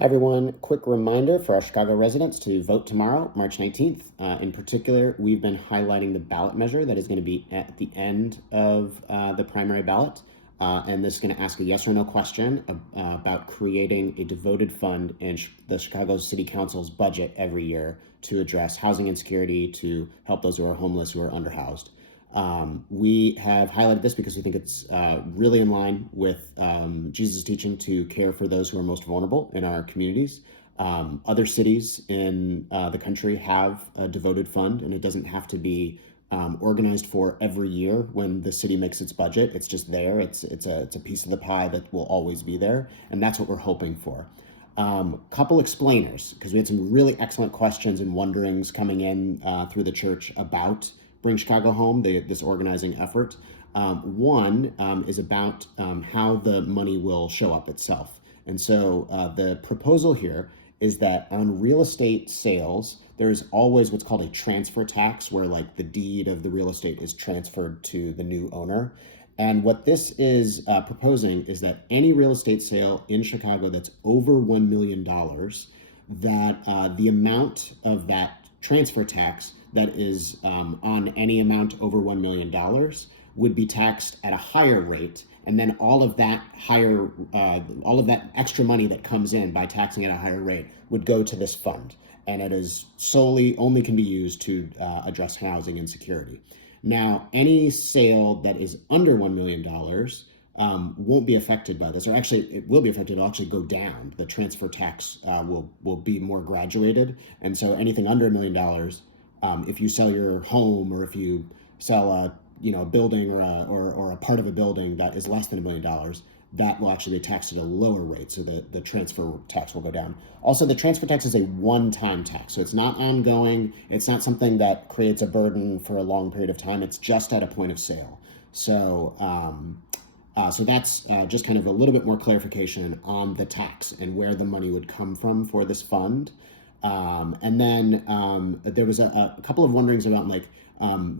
Hi, everyone. Quick reminder for our Chicago residents to vote tomorrow, March 19th. In particular, we've been highlighting the ballot measure that is going to be at the end of the primary ballot. And this is going to ask a yes or no question about creating a devoted fund in the Chicago City Council's budget every year to address housing insecurity, to help those who are homeless, who are underhoused. We have highlighted this because we think it's really in line with Jesus' teaching to care for those who are most vulnerable in our communities. Other cities in the country have a devoted fund, and it doesn't have to be organized for every year when the city makes its budget. It's just there. It's a piece of the pie that will always be there, and that's what we're hoping for. Couple explainers, because we had some really excellent questions and wonderings coming in through the church about Bring Chicago Home, this organizing effort. One is about how the money will show up itself. And so the proposal here is that on real estate sales, there's always what's called a transfer tax, where like the deed of the real estate is transferred to the new owner. And what this is proposing is that any real estate sale in Chicago that's over $1 million, that the amount of that transfer tax that is on any amount over $1 million would be taxed at a higher rate. And then all of that extra money that comes in by taxing at a higher rate would go to this fund. And it is only can be used to address housing insecurity. Now, any sale that is under $1 million won't be affected by this, or actually it will be affected. It'll actually go down. The transfer tax will be more graduated. And so anything under $1 million, if you sell your home, or if you sell a building or a part of a building that is less than $1 million, that will actually be taxed at a lower rate. So the transfer tax will go down. Also, the transfer tax is a one-time tax. So it's not ongoing. It's not something that creates a burden for a long period of time. It's just at a point of sale. So that's just kind of a little bit more clarification on the tax and where the money would come from for this fund. And then there was a couple of wonderings about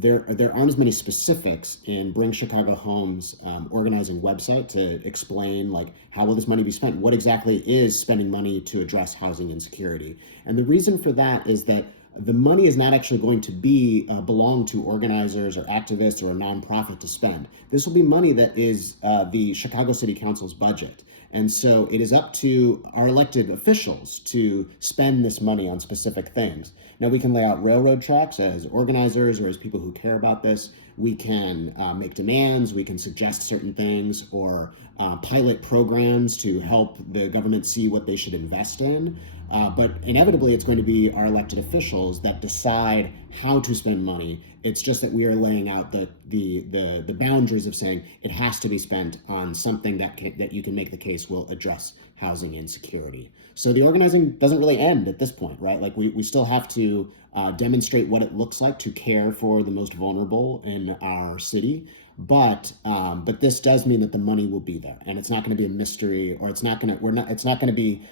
there aren't as many specifics in Bring Chicago Home's organizing website to explain how will this money be spent? What exactly is spending money to address housing insecurity? And the reason for that is that the money is not actually going to be belong to organizers or activists or a nonprofit to spend. This will be money that is the Chicago City Council's budget. And so it is up to our elected officials to spend this money on specific things. Now, we can lay out railroad tracks as organizers or as people who care about this. We can make demands, we can suggest certain things, or pilot programs to help the government see what they should invest in. But inevitably, it's going to be our elected officials that decide how to spend money. It's just that we are laying out the boundaries of saying it has to be spent on something that you can make the case will address housing insecurity. So the organizing doesn't really end at this point, right? We still have to demonstrate what it looks like to care for the most vulnerable in our city. But this does mean that the money will be there, and it's not going to be a mystery, or it's not going to be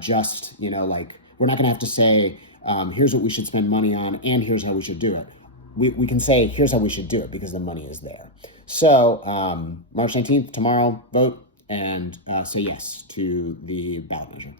just we're not going to have to say here's what we should spend money on and here's how we should do it. We can say here's how we should do it because the money is there. So March 19th, tomorrow, vote and say yes to the ballot measure.